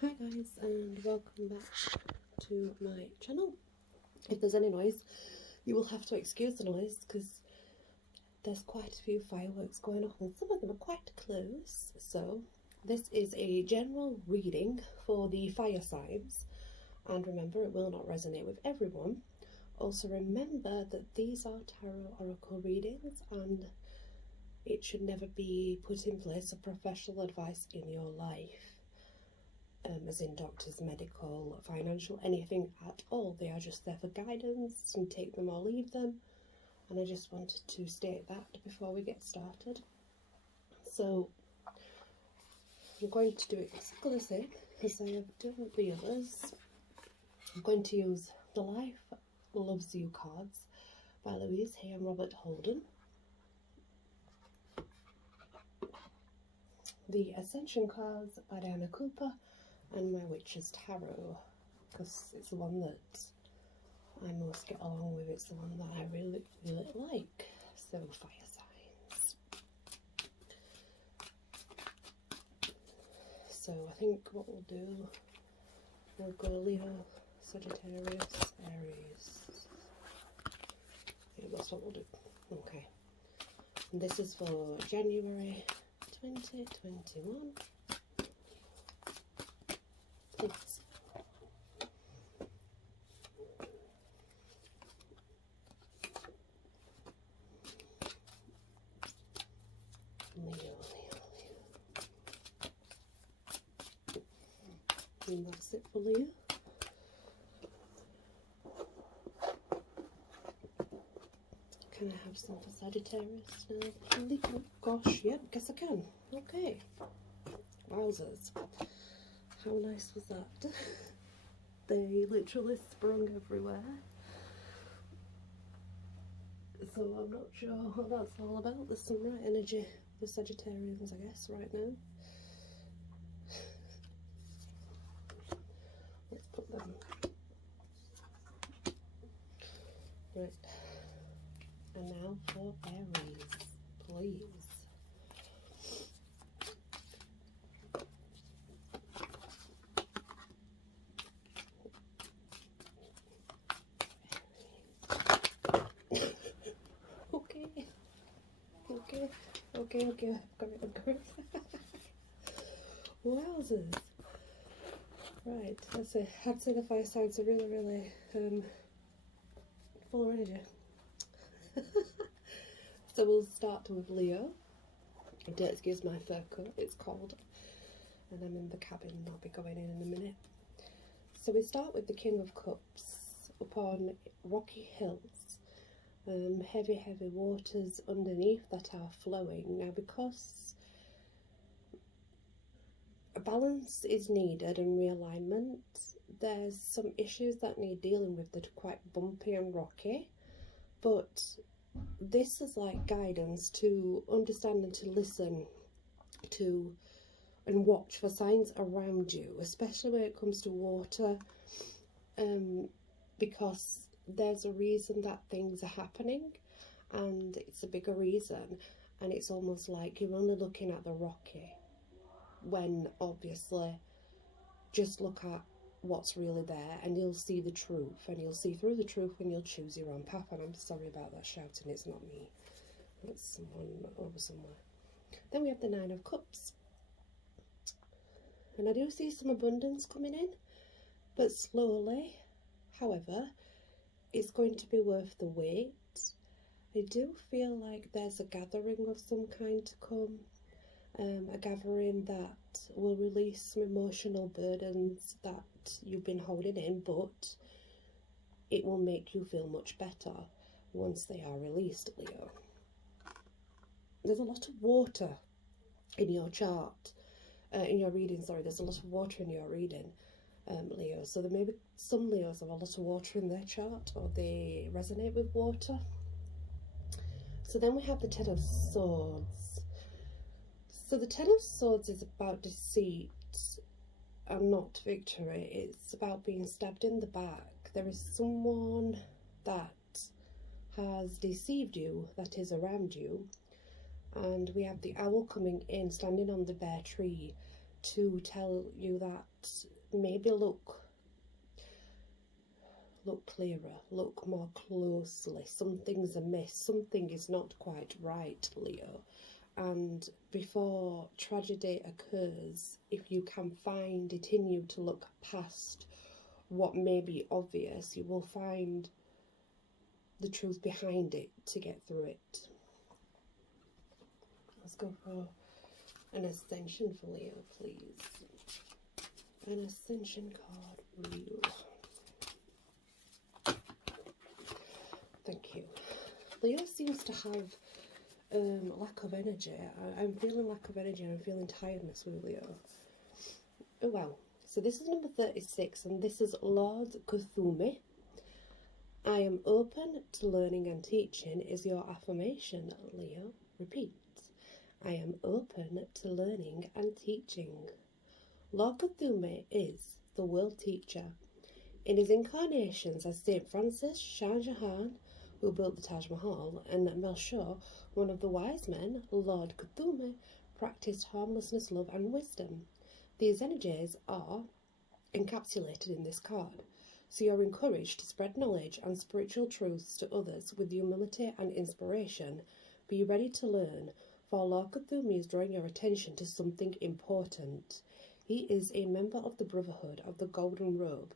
Hi guys, and welcome back to my channel. If there's any noise, you will have to excuse the noise because there's quite a few fireworks going off and some of them are quite close. So this is a general reading for the fire signs, and remember, it will not resonate with everyone. Also remember that these are tarot oracle readings and it should never be put in place of professional advice in your life. As in doctors, medical, financial, anything at all. They are just there for guidance, and take them or leave them. And I just wanted to state that before we get started. So I'm going to do it exactly the same as I have done the others. I'm going to use The Life Loves You cards by Louise Hay and Robert Holden, the Ascension cards by Diana Cooper, and my Witch's Tarot, because it's the one that I most get along with. It's the one that I really like. So fire signs. So I think what we'll do, we'll go Leo, Sagittarius, Aries. Yeah, that's what we'll do. Okay. And this is for January 2021. Please. Leo. And that's it for Leo. Can I have some for Sagittarius now? Oh gosh, yep, guess I can. Okay. Wowzers. How nice was that? They literally sprung everywhere. So I'm not sure what that's all about. There's some right energy for Sagittarians, I guess, right now. Let's put them. Right. And now for Aries, please. Okay, I've got it. Wowzers. Right, I'd say the fire signs are really full of energy. So we'll start with Leo. Don't excuse my fur coat, it's cold. And I'm in the cabin, I'll be going in a minute. So we start with the King of Cups upon rocky hills. Heavy waters underneath that are flowing. Now, because a balance is needed and realignment, there's some issues that need dealing with that are quite bumpy and rocky, but this is like guidance to understand and to listen to and watch for signs around you, especially when it comes to water, because there's a reason that things are happening, and it's a bigger reason, and it's almost like you're only looking at the rocky when obviously just look at what's really there and you'll see the truth, and you'll see through the truth and you'll choose your own path. And I'm sorry about that shouting, it's not me, it's someone over somewhere. Then we have the Nine of Cups, and I do see some abundance coming in, but slowly. However, it's going to be worth the wait. I do feel like there's a gathering of some kind to come, a gathering that will release some emotional burdens that you've been holding in, but it will make you feel much better once they are released, Leo. There's a lot of water in your chart, in your reading, sorry, there's a lot of water in your reading, Leo. So there may be some Leos have a lot of water in their chart, or they resonate with water. So then we have the Ten of Swords. So the Ten of Swords is about deceit and not victory. It's about being stabbed in the back. There is someone that has deceived you, that is around you. And we have the owl coming in, standing on the bare tree, to tell you that maybe look clearer, look more closely. Something's amiss, something is not quite right, Leo. And before tragedy occurs, if you can find it in you to look past what may be obvious, you will find the truth behind it to get through it. Let's go for an ascension for Leo, please. An ascension card for you. Thank you. Leo seems to have lack of energy. I'm feeling lack of energy and I'm feeling tiredness with Leo. Oh wow. So this is number 36 and this is Lord Cthulhu. I am open to learning and teaching is your affirmation, Leo. Repeat. I am open to learning and teaching. Lord Cthulhu is the world teacher. In his incarnations as Saint Francis, Shah Jahan, who built the Taj Mahal, and Melchior, one of the wise men, Lord Cthulhu, practiced harmlessness, love and wisdom. These energies are encapsulated in this card, so you're encouraged to spread knowledge and spiritual truths to others with humility and inspiration. Be ready to learn, for Lord Cthulhu is drawing your attention to something important. He is a member of the Brotherhood of the Golden Robe,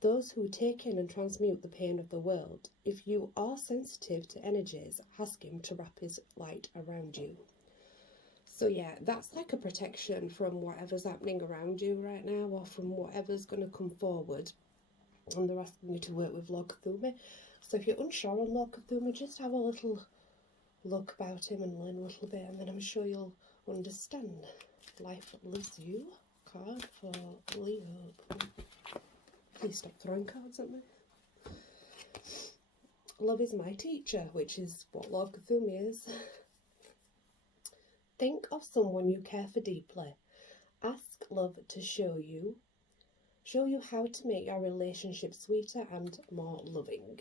those who take in and transmute the pain of the world. If you are sensitive to energies, ask him to wrap his light around you. So yeah, that's like a protection from whatever's happening around you right now, or from whatever's going to come forward. And they're asking you to work with Lord Cthulhu. So if you're unsure on Lord Cthulhu, just have a little look about him and learn a little bit, and then I'm sure you'll understand. Life loves you card for Leo. Please stop throwing cards at me. Love is my teacher, which is what Lord Cthulhu is. Think of someone you care for deeply. Ask love to show you how to make your relationship sweeter and more loving.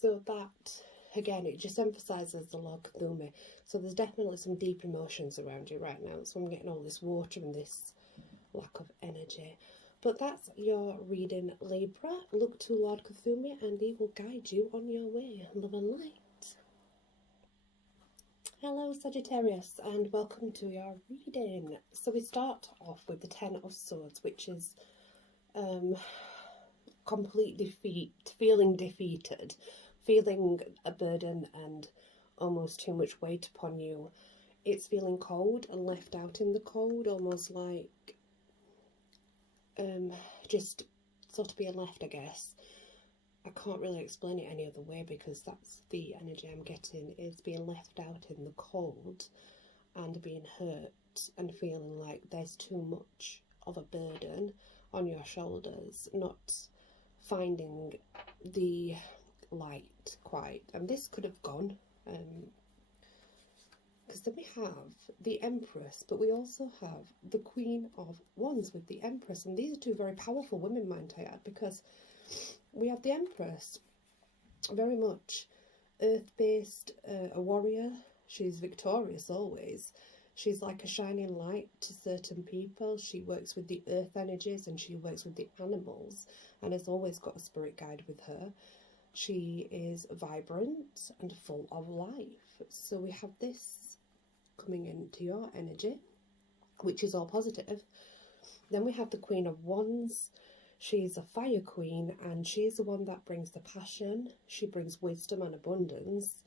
So that, again, it just emphasises the Lord Cthulhu. So there's definitely some deep emotions around you right now. So I'm getting all this water and this lack of energy. But that's your reading, Libra. Look to Lord Cthulhu and he will guide you on your way. Love and light. Hello Sagittarius and welcome to your reading. So we start off with the Ten of Swords, which is complete defeat, feeling defeated, feeling a burden and almost too much weight upon you. It's feeling cold and left out in the cold, almost like just sort of being left, I guess. I can't really explain it any other way because that's the energy I'm getting, is being left out in the cold and being hurt and feeling like there's too much of a burden on your shoulders, not finding the light quite. And this could have gone, because then we have the Empress, but we also have the Queen of Wands with the Empress, and these are two very powerful women, might I add, because we have the Empress, very much earth-based, a warrior. She's victorious always. She's like a shining light to certain people. She works with the earth energies and she works with the animals and has always got a spirit guide with her. She is vibrant and full of life. So we have this coming into your energy, which is all positive. Then we have the Queen of Wands. She's a fire queen and she's the one that brings the passion. She brings wisdom and abundance.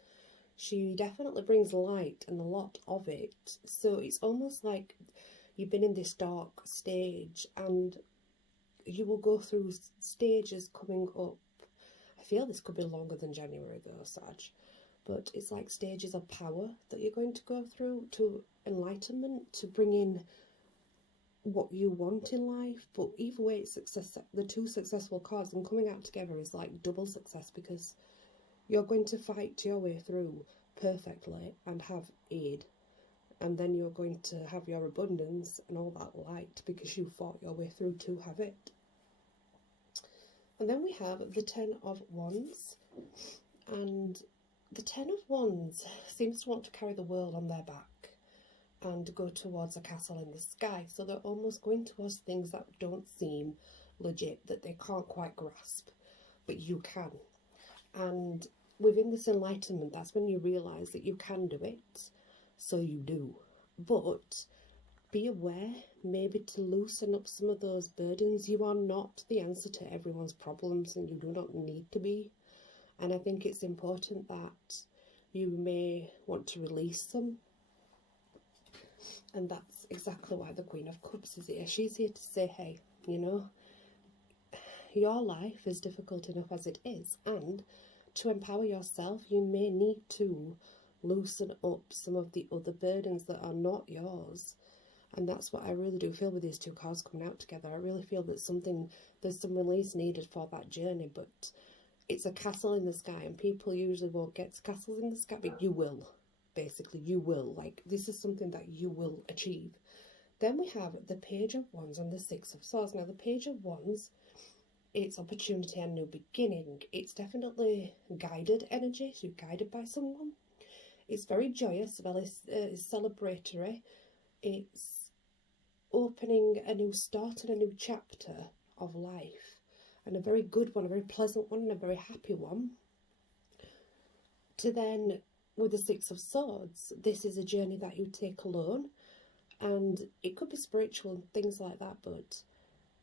She definitely brings light and a lot of it. So it's almost like you've been in this dark stage and you will go through stages coming up. I feel this could be longer than January though, Sag. But it's like stages of power that you're going to go through, to enlightenment, to bring in what you want in life. But either way, it's success. The two successful cards and coming out together is like double success, because you're going to fight your way through perfectly and have aid, and then you're going to have your abundance and all that light because you fought your way through to have it. And then we have the Ten of Wands, and The Ten of Wands seems to want to carry the world on their back and go towards a castle in the sky. So they're almost going towards things that don't seem legit, that they can't quite grasp, but you can. And within this enlightenment, that's when you realise that you can do it, so you do. But be aware, maybe to loosen up some of those burdens. You are not the answer to everyone's problems, and you do not need to be. And I think it's important that you may want to release them. And that's exactly why the Queen of Cups is here. She's here to say, hey, you know, your life is difficult enough as it is, and to empower yourself, you may need to loosen up some of the other burdens that are not yours. And that's what I really do feel with these two cards coming out together. I really feel that there's some release needed for that journey, but it's a castle in the sky, and people usually won't get to castles in the sky, but you will. Basically, you will. Like, this is something that you will achieve. Then we have the Page of Wands and the Six of Swords. Now, the Page of Wands, it's opportunity and new beginning. It's definitely guided energy. So you're guided by someone. It's very joyous, it's celebratory. It's opening a new start and a new chapter of life. And a very good one, a very pleasant one, and a very happy one. To then, with the Six of Swords, this is a journey that you take alone. And it could be spiritual and things like that, but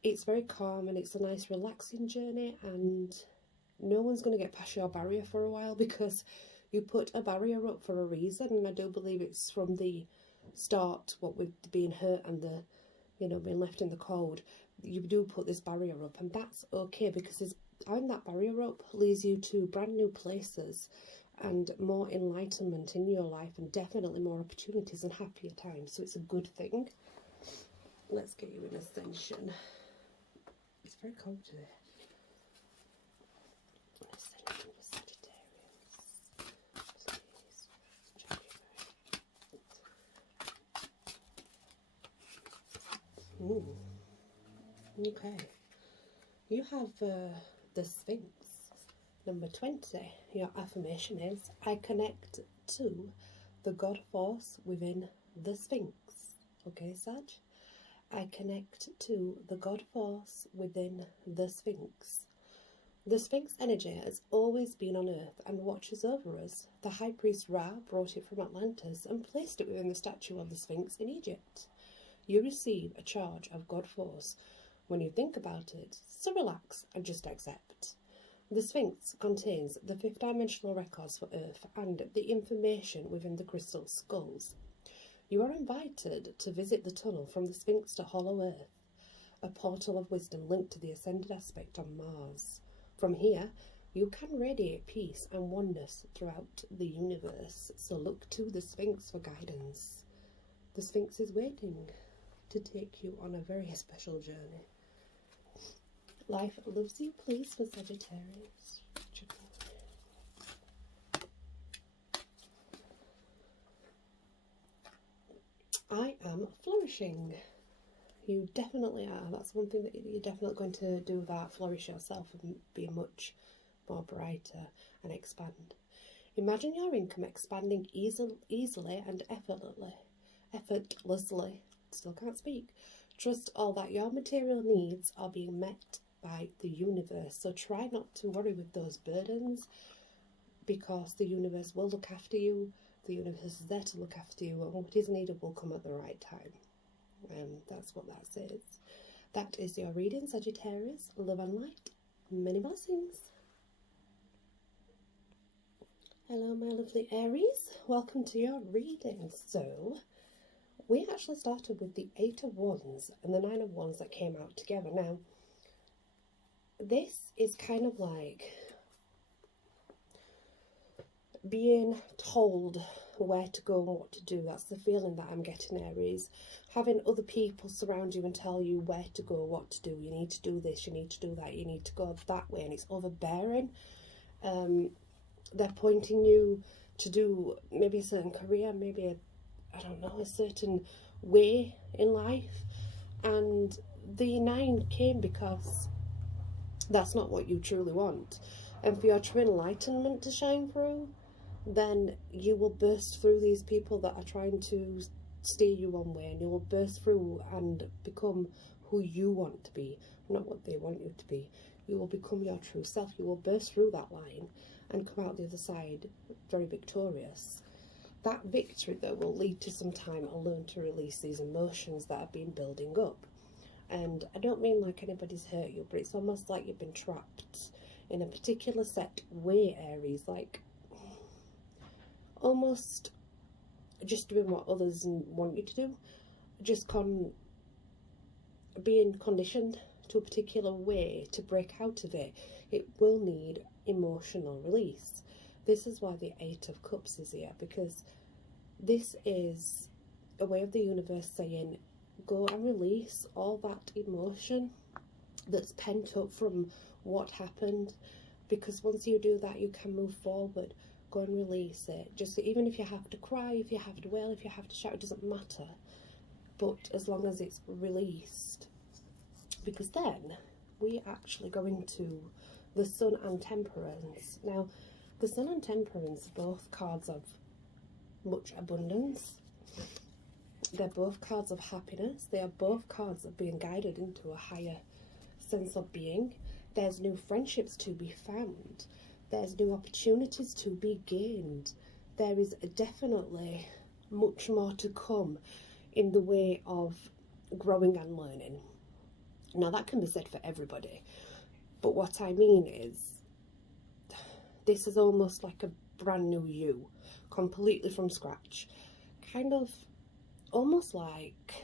it's very calm and it's a nice relaxing journey, and no one's going to get past your barrier for a while, because you put a barrier up for a reason. And I do believe it's from the start, what with being hurt and the, you know, being left in the cold, you do put this barrier up, and that's okay, because having that barrier up leads you to brand new places and more enlightenment in your life, and definitely more opportunities and happier times. So it's a good thing. Let's get you in Ascension. It's very cold today. Ascension for Sagittarius. Okay. You have the Sphinx. Number 20. Your affirmation is, I connect to the God force within the Sphinx. Okay, Sag? I connect to the God force within the Sphinx. The Sphinx energy has always been on Earth and watches over us. The High Priest Ra brought it from Atlantis and placed it within the statue of the Sphinx in Egypt. You receive a charge of God force when you think about it, so relax and just accept. The Sphinx contains the fifth dimensional records for Earth and the information within the crystal skulls. You are invited to visit the tunnel from the Sphinx to Hollow Earth, a portal of wisdom linked to the ascended aspect on Mars. From here, you can radiate peace and oneness throughout the universe, so look to the Sphinx for guidance. The Sphinx is waiting to take you on a very special journey. Life loves you, please, for Sagittarius. I am flourishing. You definitely are. That's one thing that you're definitely going to do, that flourish yourself and be much more brighter and expand. Imagine your income expanding easily and effortlessly. Still can't speak. Trust all that your material needs are being met by the universe. So try not to worry with those burdens, because the universe will look after you. The universe is there to look after you, and what is needed will come at the right time. And that's what that says. That is your reading, Sagittarius. Love and light. Many blessings. Hello, my lovely Aries. Welcome to your reading. So, we actually started with the Eight of Wands and the Nine of Wands that came out together. Now, this is kind of like being told where to go and what to do. That's the feeling that I'm getting, Aries. Having other people surround you and tell you where to go, what to do. You need to do this, you need to do that, you need to go that way, and it's overbearing. They're pointing you to do maybe a certain career, maybe a certain way in life. And the 9 came because that's not what you truly want. And for your true enlightenment to shine through, then you will burst through these people that are trying to steer you one way, and you will burst through and become who you want to be, not what they want you to be. You will become your true self. You will burst through that line and come out the other side very victorious. That victory, though, will lead to some time to learn to release these emotions that have been building up. And I don't mean like anybody's hurt you, but it's almost like you've been trapped in a particular set way, Aries, like almost just doing what others want you to do, just being conditioned to a particular way. To break out of it, it will need emotional release. This is why the Eight of Cups is here, because this is a way of the universe saying, go and release all that emotion that's pent up from what happened, because once you do that, you can move forward. Go and release it. Just even if you have to cry, if you have to wail, if you have to shout, it doesn't matter. But as long as it's released, because then we actually go into the Sun and Temperance. Now, the Sun and Temperance are both cards of much abundance. They're both cards of happiness. They are both cards of being guided into a higher sense of being. There's new friendships to be found. There's new opportunities to be gained. There is definitely much more to come in the way of growing and learning. Now, that can be said for everybody, but what I mean is, this is almost like a brand new you, completely from scratch. Kind of almost like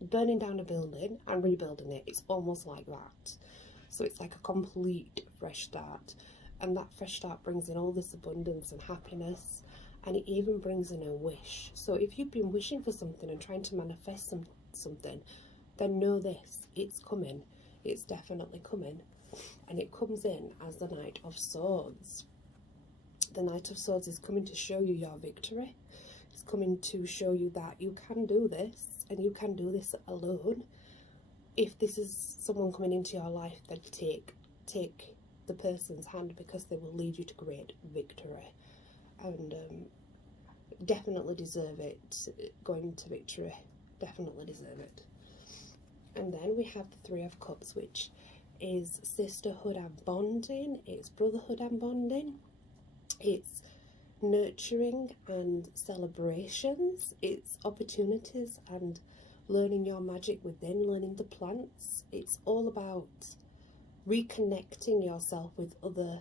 burning down a building and rebuilding it. It's almost like that. So it's like a complete fresh start, and that fresh start brings in all this abundance and happiness, and it even brings in a wish. So if you've been wishing for something and trying to manifest something, then know this, it's coming. It's definitely coming. And it comes in as the Knight of Swords. The Knight of Swords is coming to show you your victory. It's coming to show you that you can do this, and you can do this alone. If this is someone coming into your life, then take the person's hand, because they will lead you to great victory. And definitely deserve it. Going to victory, definitely deserve it. And then we have the Three of Cups, which is sisterhood and bonding. It's brotherhood and bonding. It's nurturing and celebrations. It's opportunities and learning your magic within, learning the plants. It's all about reconnecting yourself with other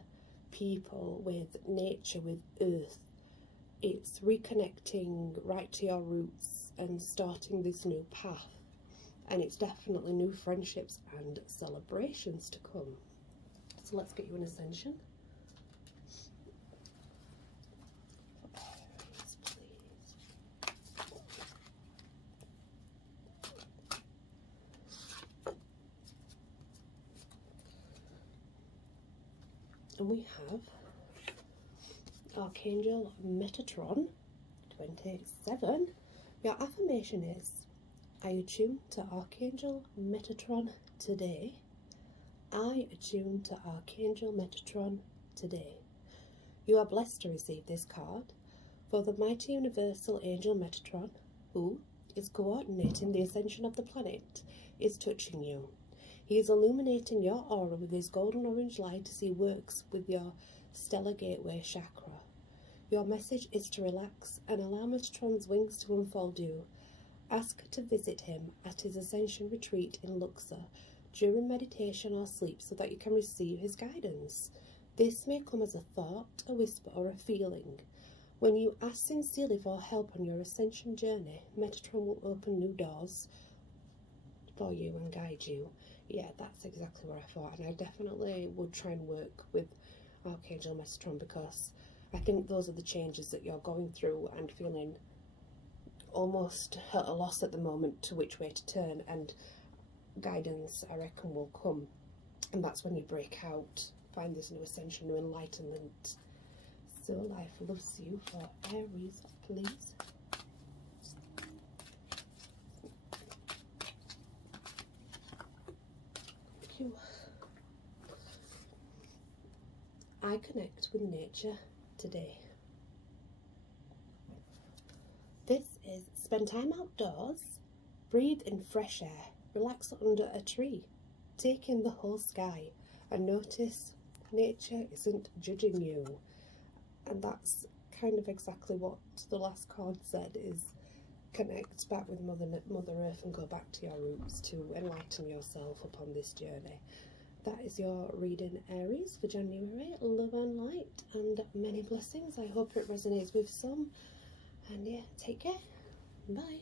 people, with nature, with earth. It's reconnecting right to your roots and starting this new path. And it's definitely new friendships and celebrations to come. So let's get you an ascension. Aries, please. And we have Archangel Metatron 27. Your affirmation is, I attune to Archangel Metatron today. I attune to Archangel Metatron today. You are blessed to receive this card, for the mighty universal angel Metatron, who is coordinating the ascension of the planet, is touching you. He is illuminating your aura with his golden orange light as he works with your stellar gateway chakra. Your message is to relax and allow Metatron's wings to unfold you. Ask to visit him at his Ascension Retreat in Luxor during meditation or sleep so that you can receive his guidance. This may come as a thought, a whisper, or a feeling. When you ask sincerely for help on your ascension journey, Metatron will open new doors for you and guide you. Yeah, that's exactly what I thought, and I definitely would try and work with Archangel Metatron, because I think those are the changes that you're going through and feeling almost at a loss at the moment to which way to turn, and guidance, I reckon, will come, and that's when you break out, find this new ascension, new enlightenment. So life loves you. For Aries, please. Thank you. I connect with nature today. This is spend time outdoors, breathe in fresh air, relax under a tree, take in the whole sky, and notice nature isn't judging you. And that's kind of exactly what the last card said, is connect back with Mother Earth and go back to your roots to enlighten yourself upon this journey. That is your reading, Aries, for January. Love and light and many blessings. I hope it resonates with some. And yeah, take care. Bye.